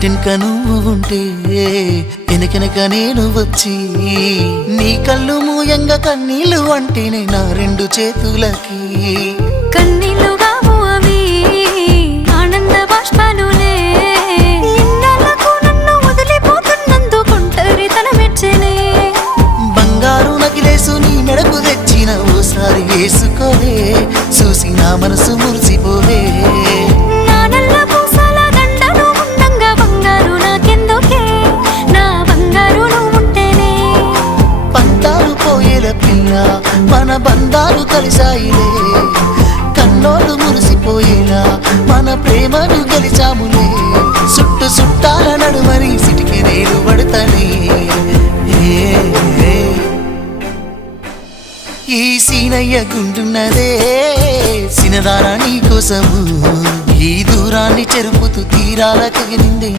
ఇంటినక నువ్వు ఉంటే వెనకెనక నేను వచ్చి నీ కళ్ళు మూయంగా కన్నీళ్ళు అంటేనే నా రెండు చేతులకి కన్నీళ్ళుగావు అవి ఆనంద బాష్పాలులే ఇన్నాళ్ళకు నన్ను వదిలిపోతున్నందుకు ఒంటరితనం మెచ్చనే బంగారు నగిలేసు నీ మెడకు తెచ్చిన ఓసారి వేసుకోవే చూసి నా మనసు మురిసిపోవే మన బంధాలు కలిసాయిలే కన్నోళ్ళు మురిసిపోయేలా మన ప్రేమను గెలిచాములే చుట్టాల నడుమని సిటికి నేను పడతానే ఈ సీనయ్య గుండున్నదే సినదారా నీ కోసము ఈ దూరాన్ని చెరుపుతూ తీరాల కగిలిందే